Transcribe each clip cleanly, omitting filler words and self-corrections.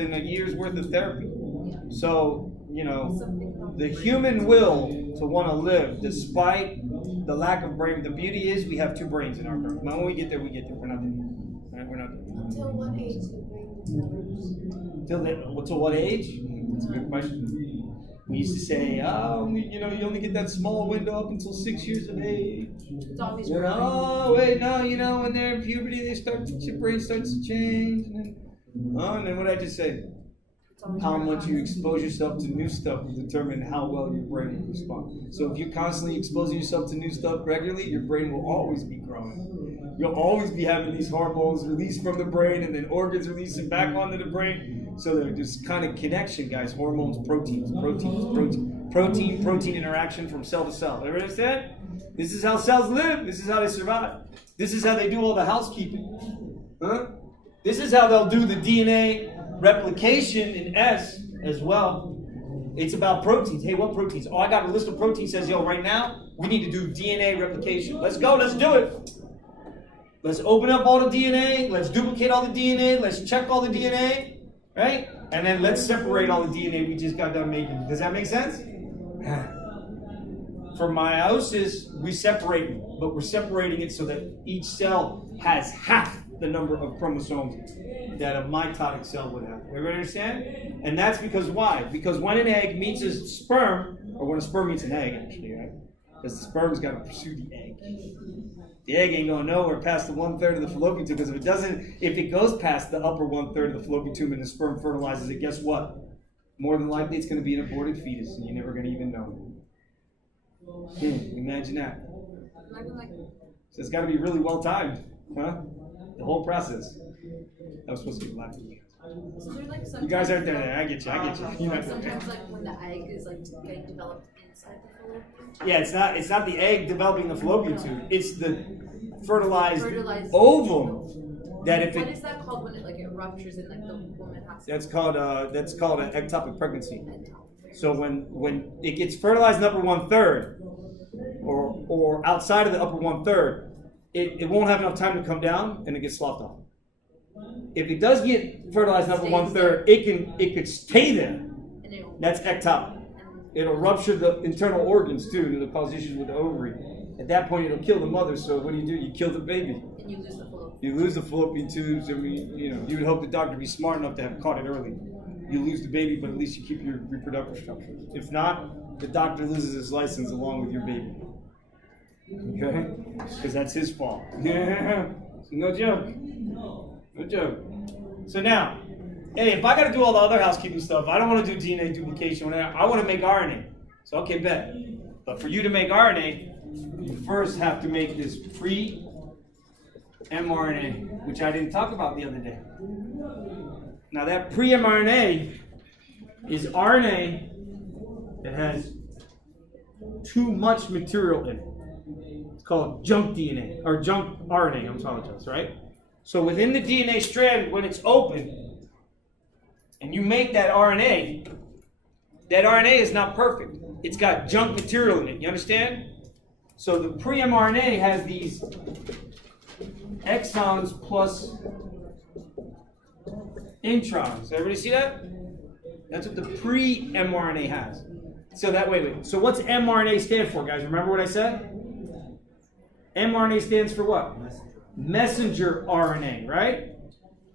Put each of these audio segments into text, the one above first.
than a year's worth of therapy. So, you know, the human will to want to live despite the lack of brain. The beauty is we have two brains in our brain. When we get there, we get there. We're not there. Right? We're not there. Until what age do brain develops? Till what age? That's a good question. We used to say, you only get that small window up until 6 years of age. It's always when they're in puberty, your brain starts to change. And then what did I just say? How much you expose yourself to new stuff will determine how well your brain will respond. So if you're constantly exposing yourself to new stuff regularly, your brain will always be growing. You'll always be having these hormones released from the brain and then organs releasing back onto the brain. So there's this kind of connection, guys. Hormones, protein interaction from cell to cell. Everybody understand? This is how cells live. This is how they survive. This is how they do all the housekeeping. This is how they'll do the DNA replication in S as well. It's about proteins. Hey, what proteins? Oh, I got a list of proteins. Says, right now we need to do DNA replication. Let's go. Let's do it. Let's open up all the DNA. Let's duplicate all the DNA. Let's check all the DNA. Right? And then let's separate all the DNA we just got done making. Does that make sense? For meiosis, we separate it, but we're separating it so that each cell has half the number of chromosomes that a mitotic cell would have. Everybody understand? And that's because why? Because when an egg meets a sperm, or when a sperm meets an egg, actually, right? Because the sperm's got to pursue the egg. The egg ain't going nowhere past the 1/3 of the fallopian tube, because if it goes past the upper 1/3 of the fallopian tube and the sperm fertilizes it, guess what? More than likely it's going to be an aborted fetus, and you're never going to even know it. Imagine that. So it's got to be really well timed, huh? The whole process. That was supposed to be black. So You guys aren't there. I get you. Sometimes, when the egg is getting developed inside the fallopian tube. Yeah, it's not the egg developing the fallopian tube. It's the fertilized ovum. What is that called when it ruptures and the woman has to? That's called an ectopic pregnancy. So when it gets fertilized in the upper 1/3, or outside of the upper 1/3, it won't have enough time to come down and it gets sloughed off. If it does get fertilized in the upper 1/3, it could stay there. That's ectopic. It'll rupture the internal organs too, and it'll cause issues with the ovary. At that point, it'll kill the mother. So what do? You kill the baby. And you lose the fallopian. You lose the fallopian tubes. I mean, you would hope the doctor be smart enough to have caught it early. You lose the baby, but at least you keep your reproductive structure. If not, the doctor loses his license along with your baby. Okay? Because that's his fault. No joke. No joke. So now, hey, if I got to do all the other housekeeping stuff, I don't want to do DNA duplication. I want to make RNA. So, okay, bet. But for you to make RNA, you first have to make this pre-mRNA, which I didn't talk about the other day. Now, that pre-mRNA is RNA that has too much material in it. It's called junk DNA, or junk RNA, I apologize, right? So within the DNA strand, when it's open, and you make that RNA is not perfect. It's got junk material in it, you understand? So the pre-mRNA has these exons plus introns. Everybody see that? That's what the pre-mRNA has. So that, wait. So what's mRNA stand for, guys? Remember what I said? mRNA stands for what? Messenger RNA, right?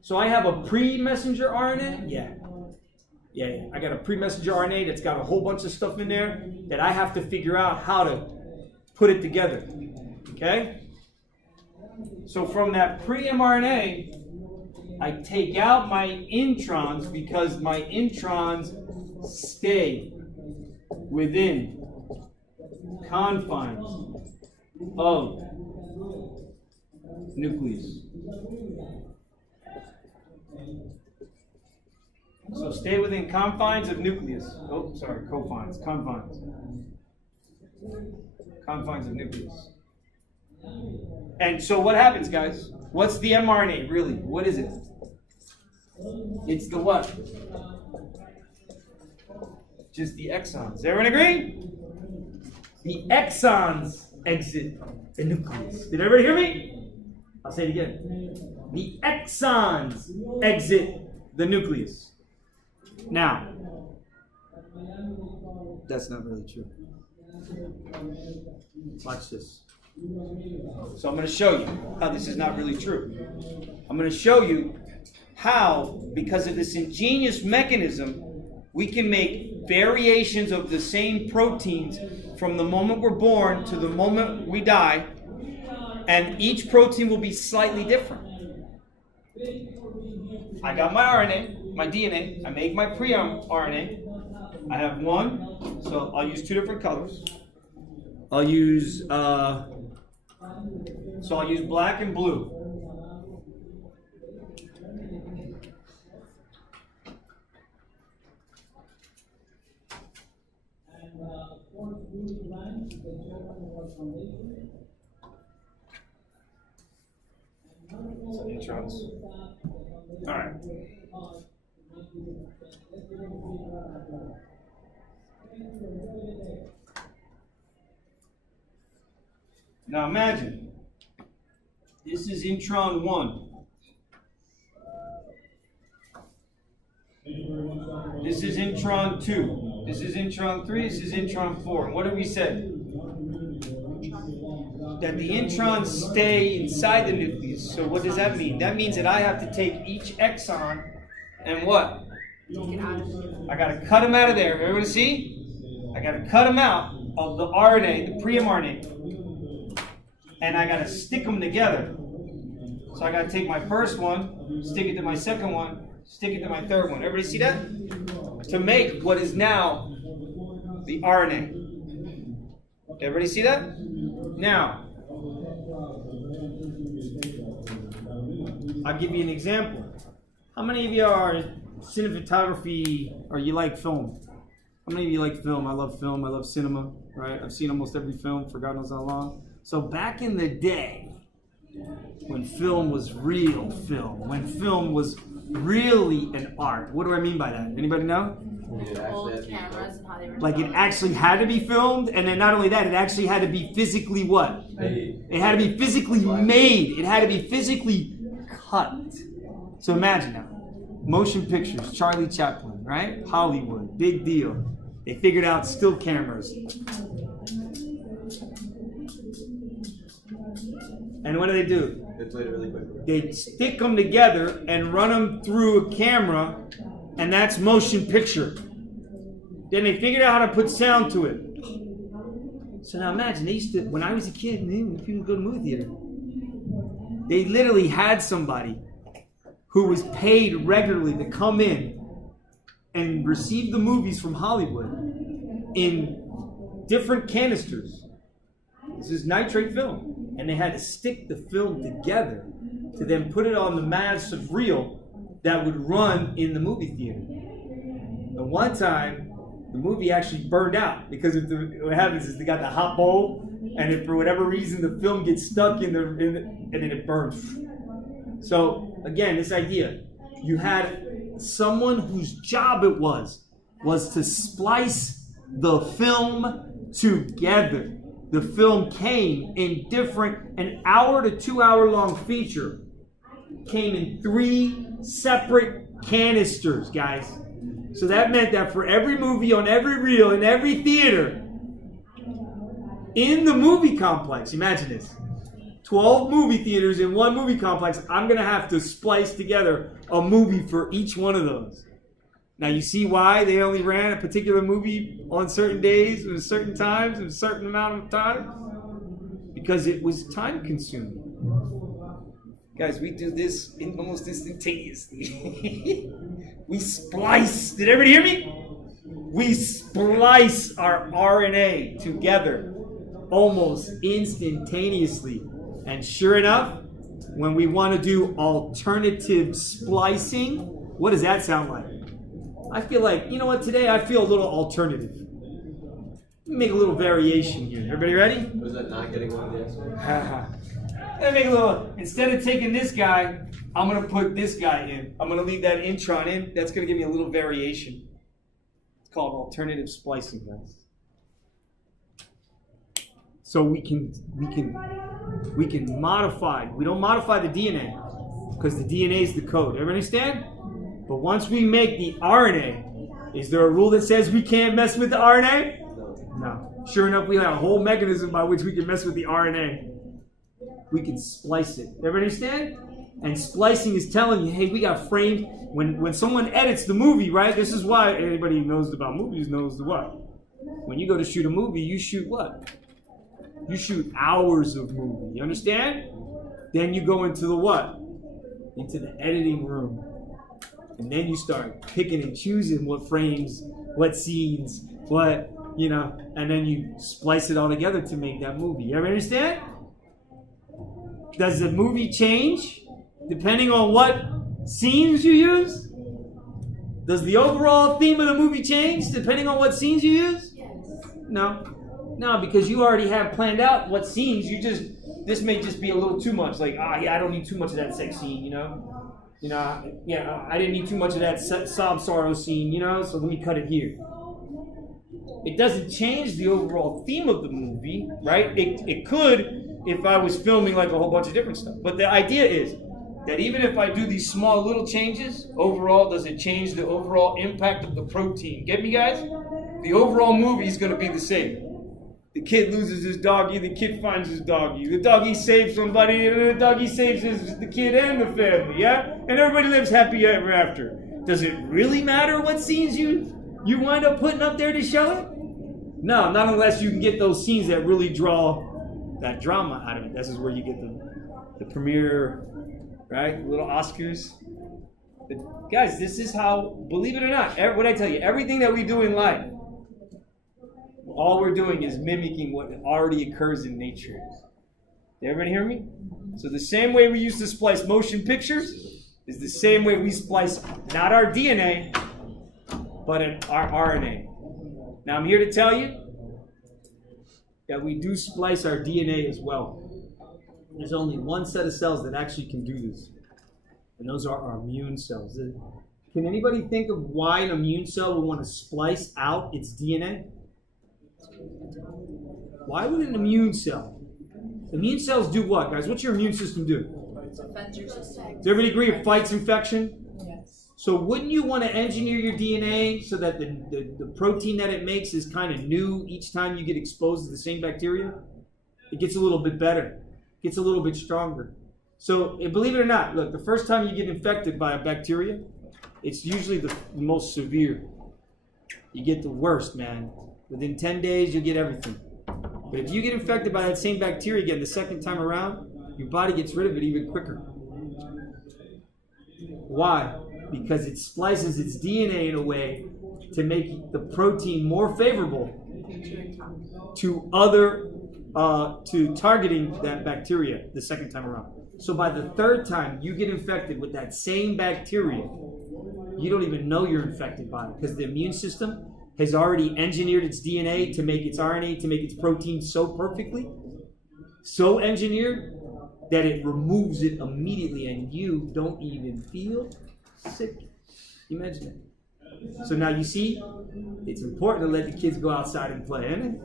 So I have a pre-messenger RNA? Yeah. I got a pre-messenger RNA that's got a whole bunch of stuff in there that I have to figure out how to put it together. Okay? So from that pre-mRNA, I take out my introns because my introns stay within confines of nucleus. So stay within confines of nucleus. Confines. Confines of nucleus. And so what happens, guys? What's the mRNA really? What is it? It's the what? Just the exons. Does everyone agree? The exons exit the nucleus. Did everybody hear me? I'll say it again. The exons exit the nucleus. Now, that's not really true. Watch this. So I'm going to show you how this is not really true. I'm going to show you how, because of this ingenious mechanism, we can make variations of the same proteins from the moment we're born to the moment we die, and each protein will be slightly different. I got my RNA, my DNA, I make my pre-RNA. I have one, so I'll use 2 different colors. I'll use black and blue. So neutrons. All right. Now imagine, this is intron 1. This is intron 2. This is intron 3. This is intron 4. And what have we said? That the introns stay inside the nucleus. So what does that mean? That means that I have to take each exon and what? I got to cut them out of there. Everybody see? I got to cut them out of the RNA, the pre-mRNA. And I got to stick them together. So I got to take my first one, stick it to my second one, stick it to my third one. Everybody see that? To make what is now the RNA. Everybody see that? Now, I'll give you an example. How many of you are cinematography, or you like film? How many of you like film? I love film. I love cinema, right? I've seen almost every film for God knows how long. So back in the day, when film was real film, when film was really an art, what do I mean by that? Anybody know? Old cameras and how they were Like it actually had to be filmed, and then not only that, it actually had to be physically what? It had to be physically made. It had to be physically cut. So imagine now, motion pictures, Charlie Chaplin, right? Hollywood, big deal. They figured out still cameras. And what do? They played it really quickly. They stick them together and run them through a camera, and that's motion picture. Then they figured out how to put sound to it. So now imagine, they used to, when I was a kid, when people would go to the movie theater, they literally had somebody who was paid regularly to come in and receive the movies from Hollywood in different canisters. This is nitrate film. And they had to stick the film together to then put it on the massive reel that would run in the movie theater. And one time, the movie actually burned out because what happens is they got the hot bowl, and if for whatever reason the film gets stuck and then it burns. So again, this idea, you had someone whose job it was to splice the film together. The film came in an hour to 2 hour long feature came in 3 separate canisters, guys. So that meant that for every movie on every reel in every theater in the movie complex, imagine this, 12 movie theaters in one movie complex, I'm going to have to splice together a movie for each one of those. Now you see why they only ran a particular movie on certain days, at certain times, at a certain amount of time? Because it was time consuming. Guys, we do this almost instantaneously. We splice, did everybody hear me? We splice our RNA together almost instantaneously. And sure enough, when we want to do alternative splicing, what does that sound like? I feel like, you know what, today I feel a little alternative. Let me make a little variation here. Everybody ready? Was that not getting one of the X's? Let me make a little, instead of taking this guy, I'm going to put this guy in. I'm going to leave that intron in. That's going to give me a little variation. It's called alternative splicing, guys. So we can modify. We don't modify the DNA because the DNA is the code. Everybody understand? But once we make the RNA, is there a rule that says we can't mess with the RNA? No. Sure enough, we have a whole mechanism by which we can mess with the RNA. We can splice it. Everybody understand? And splicing is telling you, hey, we got framed. When someone edits the movie, right? This is why anybody who knows about movies knows the what. When you go to shoot a movie, you shoot what? You shoot hours of movie. You understand? Then you go into the what? Into the editing room. And then you start picking and choosing what frames, what scenes, what, and then you splice it all together to make that movie. You ever understand? Does the movie change depending on what scenes you use? Does the overall theme of the movie change depending on what scenes you use? Yes. No, because you already have planned out what scenes. This may just be a little too much. Like, I don't need too much of that sex scene, I didn't need too much of that sob sorrow scene, so let me cut it here. It doesn't change the overall theme of the movie, right? It could if I was filming like a whole bunch of different stuff. But the idea is that even if I do these small little changes, overall, does it change the overall impact of the protein? Get me, guys? The overall movie is going to be the same. The kid loses his doggy, the kid finds his doggy. The doggy saves somebody, and the doggy saves the kid and the family, yeah? And everybody lives happy ever after. Does it really matter what scenes you wind up putting up there to show it? No, not unless you can get those scenes that really draw that drama out of it. This is where you get the premiere, right? Little Oscars. But guys, this is how, believe it or not, what I tell you, everything that we do in life, all we're doing is mimicking what already occurs in nature. Did everybody hear me? So the same way we used to splice motion pictures is the same way we splice not our DNA, but our RNA. Now I'm here to tell you that we do splice our DNA as well. There's only one set of cells that actually can do this, and those are our immune cells. Can anybody think of why an immune cell would want to splice out its DNA? Why would an immune cell? Immune cells do what, guys? What's your immune system do? Defends your system. Does everybody agree it fights infection? Yes. So wouldn't you want to engineer your DNA so that the protein that it makes is kind of new each time you get exposed to the same bacteria? It gets a little bit better. Gets a little bit stronger. So believe it or not, look, the first time you get infected by a bacteria, it's usually the most severe. You get the worst, man. Within 10 days, you'll get everything. But if you get infected by that same bacteria again the second time around, your body gets rid of it even quicker. Why? Because it splices its DNA in a way to make the protein more favorable to targeting that bacteria the second time around. So by the third time you get infected with that same bacteria, you don't even know you're infected by it because the immune system has already engineered its DNA to make its RNA, to make its protein so perfectly, so engineered that it removes it immediately and you don't even feel sick. Imagine it. So now you see, it's important to let the kids go outside and play, isn't it?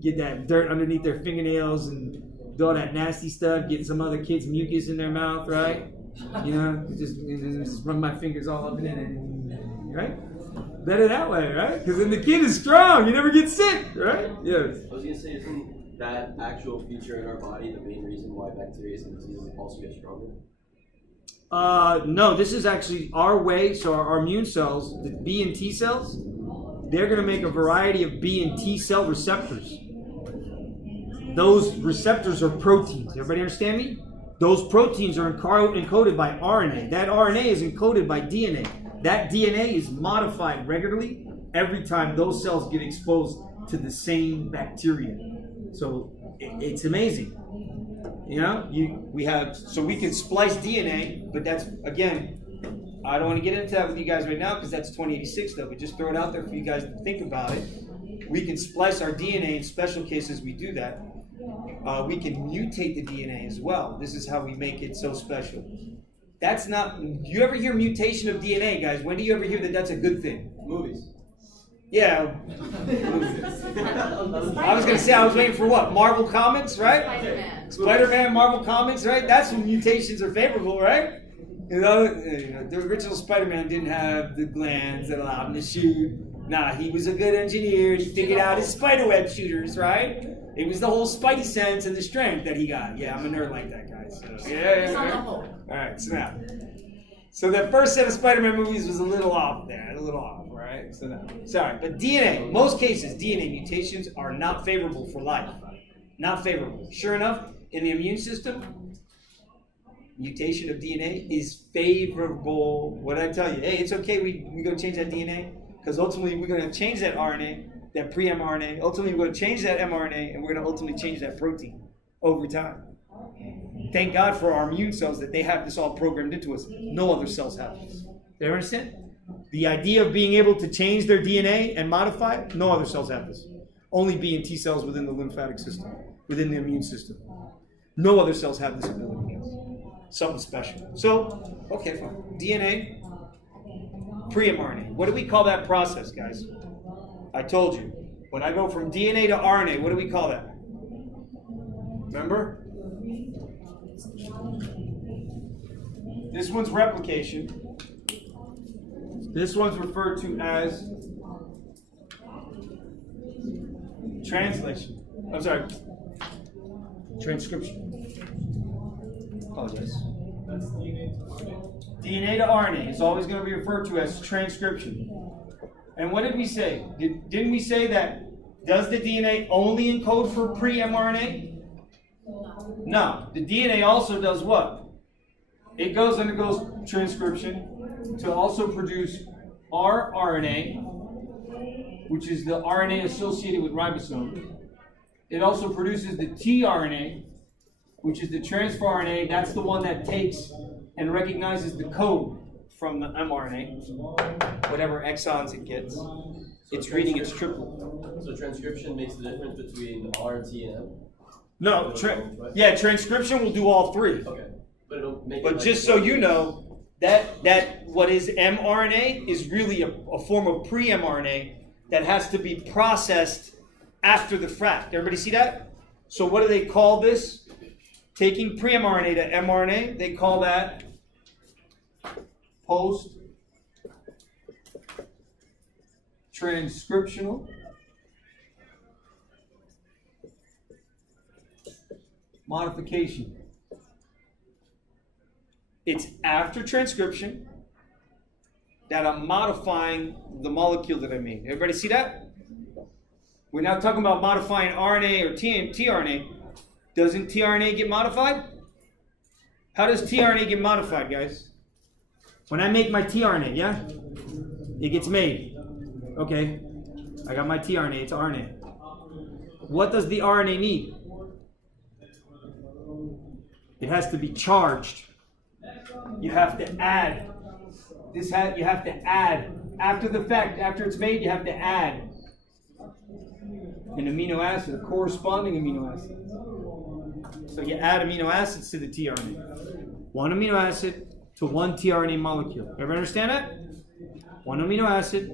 Get that dirt underneath their fingernails and do all that nasty stuff, get some other kids' mucus in their mouth, right? Just run my fingers all up in it, right? Better that way, right? Because then the kid is strong. You never get sick, right? Yes. I was going to say, isn't that actual feature in our body the main reason why bacteria and diseases also get stronger? No, this is actually our way. So our immune cells, the B and T cells, they're going to make a variety of B and T cell receptors. Those receptors are proteins. Everybody understand me? Those proteins are encoded by RNA. That RNA is encoded by DNA. That DNA is modified regularly every time those cells get exposed to the same bacteria. So it's amazing. So we can splice DNA, but that's, again, I don't want to get into that with you guys right now because that's 2086 stuff, but just throw it out there for you guys to think about it. We can splice our DNA in special cases, we do that. We can mutate the DNA as well. This is how we make it so special. That's not, you ever hear mutation of DNA, guys? When do you ever hear that that's a good thing? Movies. Yeah. I was going to say, I was waiting for what? Marvel Comics, right? Spider-Man. Spider-Man, Marvel Comics, right? That's when mutations are favorable, right? The original Spider-Man didn't have the glands that allowed him to shoot. Nah, he was a good engineer. He figured out his spiderweb shooters, right? It was the whole Spidey sense and the strength that he got. Yeah, I'm a nerd like that, guys. So, It's on the whole. All right, so now. So that first set of Spider-Man movies was a little off there, right? So now, sorry, but DNA, most cases, DNA mutations are not favorable for life. Not favorable. Sure enough, in the immune system, mutation of DNA is favorable. What did I tell you? Hey, it's okay, we go change that DNA, because ultimately we're going to change that RNA, that pre-mRNA. Ultimately, we're going to change that mRNA, and we're going to ultimately change that protein over time. Thank God for our immune cells that they have this all programmed into us. No other cells have this. Do you understand? The idea of being able to change their DNA and modify it, no other cells have this. Only B and T cells within the lymphatic system, within the immune system. No other cells have this ability. Something special. So, okay, fine. DNA, pre-mRNA. What do we call that process, guys? I told you. When I go from DNA to RNA, what do we call that? Remember? This one's replication. This one's referred to as translation. I'm sorry. Transcription. Apologize. That's DNA to RNA. DNA to RNA is always going to be referred to as transcription. And what did we say? Didn't we say that does the DNA only encode for pre-mRNA? No. The DNA also does what? It goes undergoes transcription to also produce rRNA, which is the RNA associated with ribosome. It also produces the tRNA, which is the transfer RNA. That's the one that takes and recognizes the code from the mRNA, whatever exons it gets. It's reading its triplet. So transcription makes the difference between R, T, and M? No, transcription will do all three. Okay. But it'll make But it just like so you know, that what is mRNA is really a form of pre-mRNA that has to be processed after the fact. Everybody see that? So what do they call this? Taking pre-mRNA to mRNA, they call that post-transcriptional modification. It's after transcription that I'm modifying the molecule that I made. Everybody see that? We're now talking about modifying RNA or tRNA. Doesn't tRNA get modified? How does tRNA get modified, guys? When I make my tRNA, yeah? It gets made. Okay. I got my tRNA, it's RNA. What does the RNA need? It has to be charged. You have to add. You have to add. After the fact, after it's made, you have to add an amino acid, a corresponding amino acid. So you add amino acids to the tRNA. One amino acid to one tRNA molecule. Everybody understand that? One amino acid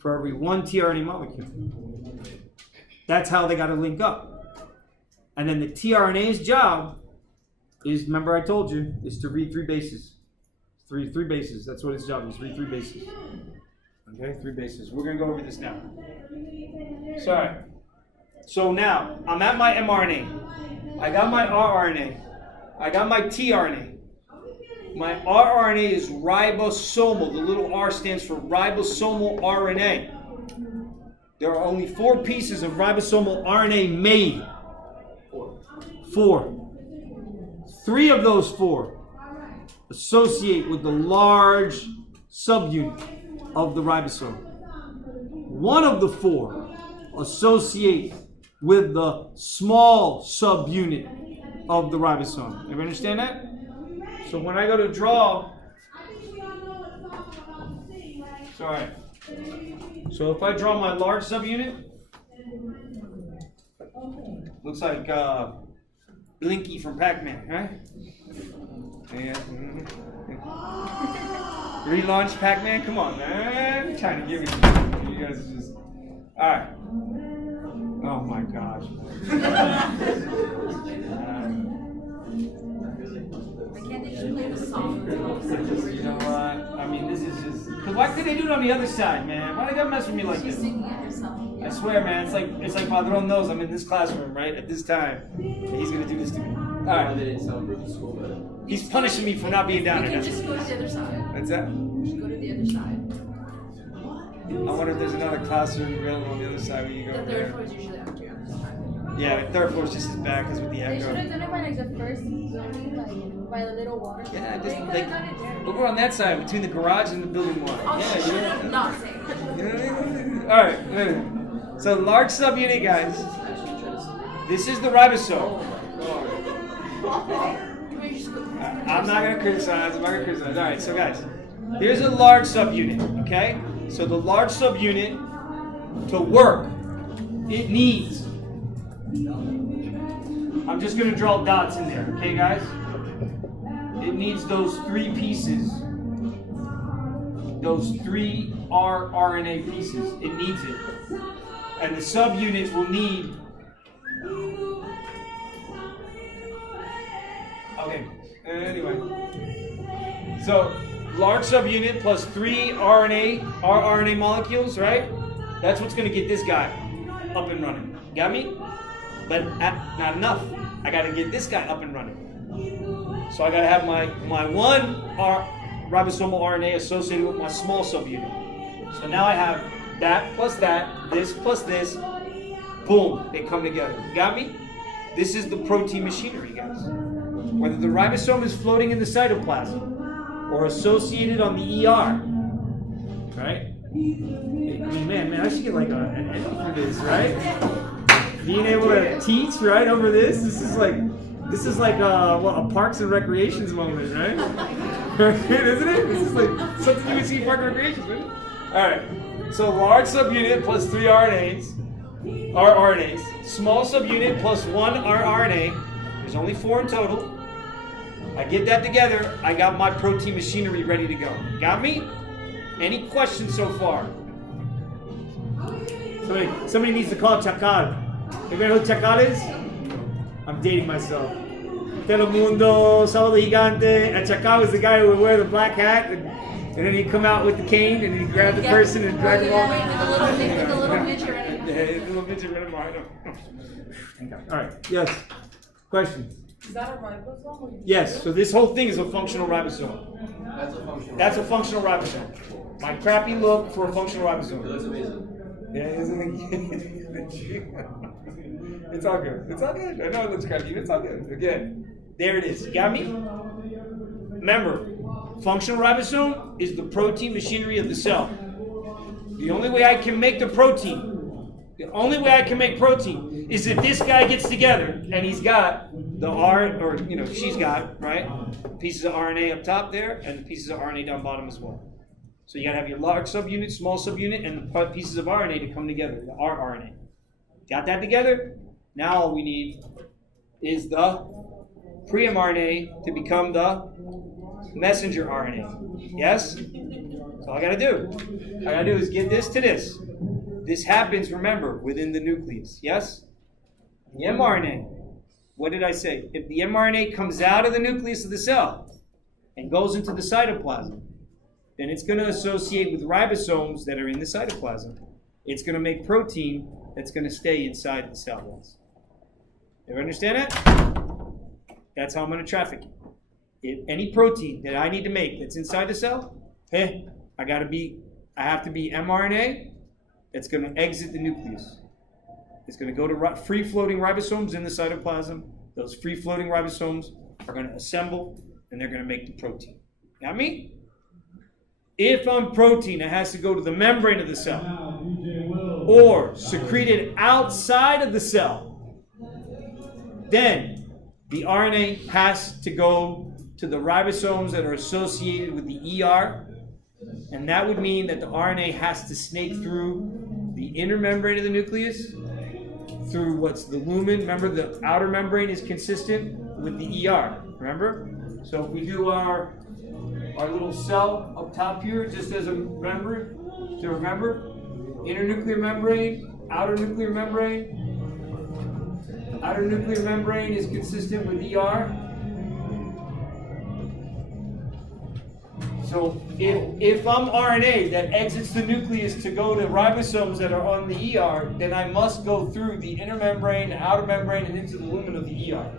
for every one tRNA molecule. That's how they got to link up. And then the tRNA's job is, remember I told you, is to read three bases. Three bases. That's what its job is. Read three bases. Okay, three bases. We're going to go over this now. Sorry. So now, I'm at my mRNA. I got my rRNA. I got my tRNA. My rRNA is ribosomal. The little r stands for ribosomal RNA. There are only 4 pieces of ribosomal RNA made. 4. 3 of those 4 associate with the large subunit of the ribosome. 1 of the 4 associate with the small subunit of the ribosome. Everybody understand that? So when I go to draw, sorry. So if I draw my large subunit, looks like Blinky from Pac-Man, right? Yeah. Relaunch Pac-Man? Come on, man. I'm trying to give it to you. You guys are just... Alright. Oh my gosh. Can't they just play the song? You know what? I mean, this is just. Cause why couldn't they do it on the other side, man? Why they gotta mess with me like She's this? singing it herself. I swear, man, it's like Padron knows I'm in this classroom, right? At this time. And he's gonna do this to me. They Alright. didn't soundproof the school, but He's punishing me for not being down You here. can just go to the other side. What's that? Just go to the other side. I wonder if there's another classroom available on the other side where you go The over third there. floor is usually after you on this side. Yeah, the third floor is just as bad because with the They should have echo. done it by like the first building, like by the little water. Yeah, They just could like have done it there. over on that side between the garage and the building one. Oh, Yeah, she should you know? have not said. You know what I mean? All right, wait a minute. So large subunit, guys. actually trying to say. This is the ribosome. Can we just go? I'm not gonna criticize. I'm not gonna criticize. All right, so guys, here's a large subunit. Okay, so the large subunit to work, it needs. I'm just gonna draw dots in there. Okay, guys. It needs those three pieces. Those three rRNA pieces. It needs it, and the subunit will need. Okay. Anyway, so large subunit plus three rRNA molecules, right? That's what's gonna get this guy up and running. Got me? But not enough. I gotta get this guy up and running. So I gotta have my one ribosomal RNA associated with my small subunit. So now I have that plus that, this plus this. Boom, they come together. Got me? This is the protein machinery, guys. Whether the ribosome is floating in the cytoplasm or associated on the ER, right? I mean, man, I should get like an Emmy for this, right? Being able to teach, right, over this. This is like a Parks and Recreations moment, right? Isn't it? This is like something you would see in Parks and Recreations, right? All right. So large subunit plus three rRNAs. Small subunit plus one rRNA. There's only 4 in total. I get that together, I got my protein machinery ready to go. Got me? Any questions so far? Somebody needs to call Chacal. You know who Chacal is? I'm dating myself. Telemundo, Sábado Gigante. And Chacal was the guy who would wear the black hat, and then he'd come out with the cane, and he'd grab the person and drag them off. With the little midget right Yeah, the little midget right in behind him. All right. Yes. Questions? Is that a ribosome? Or Yes. So this whole thing is a functional ribosome. That's a functional. That's a functional ribosome. My crappy look for a functional It ribosome. looks amazing. Yeah, isn't it? It's all good. It's all good. I know it looks crappy, but it's all good. Again, there it is. You got me? Remember, functional ribosome is the protein machinery of the cell. The only way I can make the protein is if this guy gets together and he's got the she's got, right, pieces of RNA up top there and the pieces of RNA down bottom as well. So you gotta have your large subunit, small subunit, and the pieces of RNA to come together, the rRNA. Got that together? Now all we need is the pre-mRNA to become the messenger RNA. Yes? That's all I gotta do. All I gotta do is get this to this. This happens, remember, within the nucleus. Yes? The mRNA. What did I say? If the mRNA comes out of the nucleus of the cell and goes into the cytoplasm, then it's going to associate with ribosomes that are in the cytoplasm. It's going to make protein that's going to stay inside the cell walls. You understand that? That's how I'm going to traffic it. If any protein that I need to make that's inside the cell, I have to be mRNA that's going to exit the nucleus. It's going to go to free-floating ribosomes in the cytoplasm. Those free-floating ribosomes are going to assemble, and they're going to make the protein. Got me? If I'm protein, it has to go to the membrane of the cell or secreted outside of the cell. Then the RNA has to go to the ribosomes that are associated with the ER, and that would mean that the RNA has to snake through the inner membrane of the nucleus, through what's the lumen. Remember, the outer membrane is consistent with the ER. Remember? So if we do our little cell up top here, just as a remember, inner nuclear membrane, outer nuclear membrane. Outer nuclear membrane is consistent with ER. So if I'm RNA that exits the nucleus to go to ribosomes that are on the ER, then I must go through the inner membrane, the outer membrane, and into the lumen of the ER.